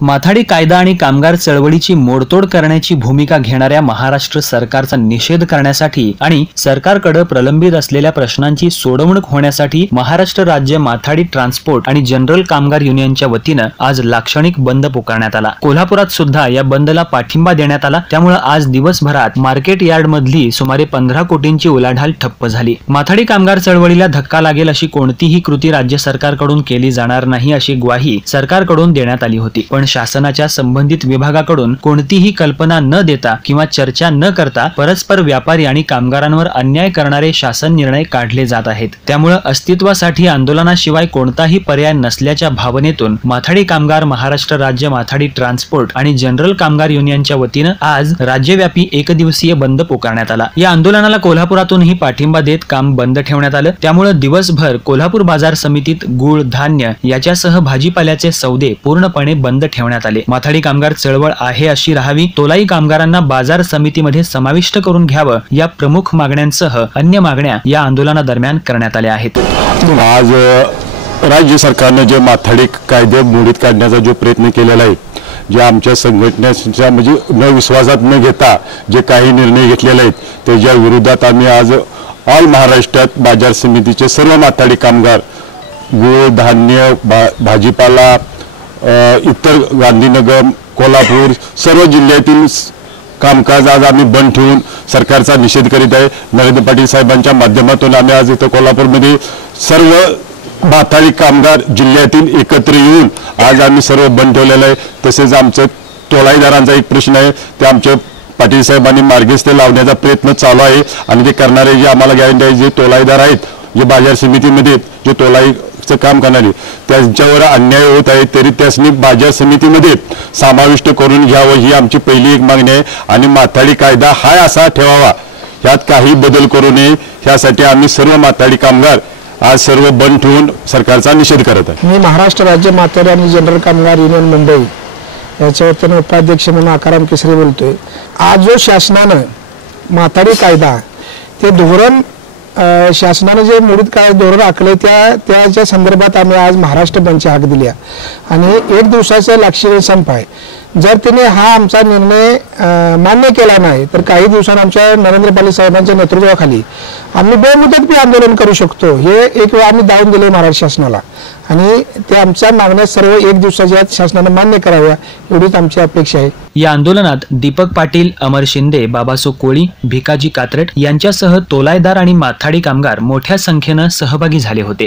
माथाडी कायदा आणि कामगार चळवळीची मोडतोड करण्याची भूमिका घेणाऱ्या महाराष्ट्र सरकारचा निषेध करण्यासाठी आणि सरकारकडे प्रलंबित असलेल्या प्रश्नांची सोडवणूक होण्यासाठी महाराष्ट्र राज्य माथाडी ट्रान्सपोर्ट आणि जनरल कामगार युनियनच्या वतीनं आज लाक्षणिक बंद पुकारण्यात आला. कोल्हापुरात सुद्धा या बंदला पाठिंबा देण्यात आला. त्यामुळे आज दिवसभरात मार्केट यार्ड मधली सुमारे पंधरा कोटींची उलाढाल ठप्प झाली. माथाडी कामगार चळवळीला धक्का लागेल अशी कोणतीही कृती राज्य सरकारकडून केली जाणार नाही अशी ग्वाही सरकारकडून देण्यात आली होती. पण शासनाच्या संबंधित विभागाकडून कोणतीही कल्पना न देता किंवा चर्चा न करता परस्पर व्यापारी आणि कामगारांवर अन्याय करणारे शासन निर्णय काढले जात आहेत. त्यामुळे अस्तित्वासाठी आंदोलनाशिवाय कोणताही पर्याय नसल्याच्या भावनेतून माथाडी कामगार महाराष्ट्र राज्य माथाडी ट्रान्सपोर्ट आणि जनरल कामगार युनियनच्या वतीनं आज राज्यव्यापी एकदिवसीय बंद पुकारण्यात आला. या आंदोलनाला कोल्हापुरातूनही पाठिंबा देत काम बंद ठेवण्यात आलं. त्यामुळे दिवसभर कोल्हापूर बाजार समितीत गुळ धान्य याच्यासह भाजीपाल्याचे सौदे पूर्णपणे बंद ठेवण्यात आले. माथाडी कामगार चळवळ आहे अशी राहावी तोलाई कामगारांना बाजार समितीमध्ये समाविष्ट करून घ्यावं या प्रमुख मागण्यांसह अन्य मागण्या या आंदोलनादरम्यान करण्यात आल्या आहेत. आज राज्य सरकारनं जे माथाडी कायदे मोडीत काढण्याचा जो प्रयत्न केलेला आहे जे आमच्या संघटनेच्या म्हणजे न विश्वासात न घेता जे काही निर्णय घेतलेले आहेत त्याच्या विरोधात आम्ही आज ऑल महाराष्ट्रात बाजार समितीचे सर्व माथाडी कामगार गूळ धान्य भा भाजीपाला इतर गांधीनगर कोल्हापूर सर्व जिल्ह्यातील कामकाज आज आम्ही बंद ठेवून सरकारचा निषेध करीत आहे. नरेंद्र पाटील साहेबांच्या माध्यमातून आम्ही आज इथं कोल्हापूरमध्ये सर्व भाताळी कामगार जिल्ह्यातील एकत्र येऊन आज आम्ही सर्व बंद ठेवलेलं आहे. तसेच आमचं तोलाईदारांचा एक प्रश्न आहे. ते आमचे पाटील साहेबांनी मार्गस्थ लावण्याचा प्रयत्न चालू आहे. आणि ते करणारे जे आम्हाला गॅरंटी आहे जे तोलाईदार आहेत जे बाजार समितीमध्ये जे तोलाई तोलाईचं काम करणारी. त्यांच्यावर अन्याय होत आहे तरी त्यासनी बाजार समितीमध्ये समाविष्ट करून घ्यावं ही आमची पहिली एक मागणी आहे. आणि माथाडी कायदा हाय असा ठेवावा. ह्यात काही बदल करू नये. ह्यासाठी आम्ही सर्व माथाडी कामगार आज सर्व बंद ठेवून सरकारचा निषेध करत आहे. मी महाराष्ट्र राज्य म्हातारी आणि जनरल कामगार युनियन मुंबई याच्या वतीनं उपाध्यक्ष म्हणून आकाराम केसरी बोलतोय. आज जो शासनानं म्हातारी कायदा ते धोरण शासनानं जे मुळीत काय धोरण आखले त्या त्याच्या संदर्भात आम्ही आज महाराष्ट्र बंदची हाक दिली आहे. आणि एक दिवसाचा लाक्षिक संप आहे जर तिने हा आमचा निर्णय मान्य केला नाही तर काही दिवसांनी आमच्या नरेंद्र पाटील साहेबांच्या नेतृत्वाखाली आम्ही बेमुदत बी आंदोलन करू शकतो. हे एक वेळ आम्ही दावून दिले महाराष्ट्र शासनाला. आणि ते आमच्या मागण्या सर्व एक दिवसाच्या आत मान्य कराव्या एवढीच आमची अपेक्षा आहे. या आंदोलनात दीपक पाटील अमर शिंदे बाबासो कोळी भिकाजी कात्रट यांच्यासह तोलायदार आणि माथाडी कामगार मोठ्या संख्येनं सहभागी झाले होते.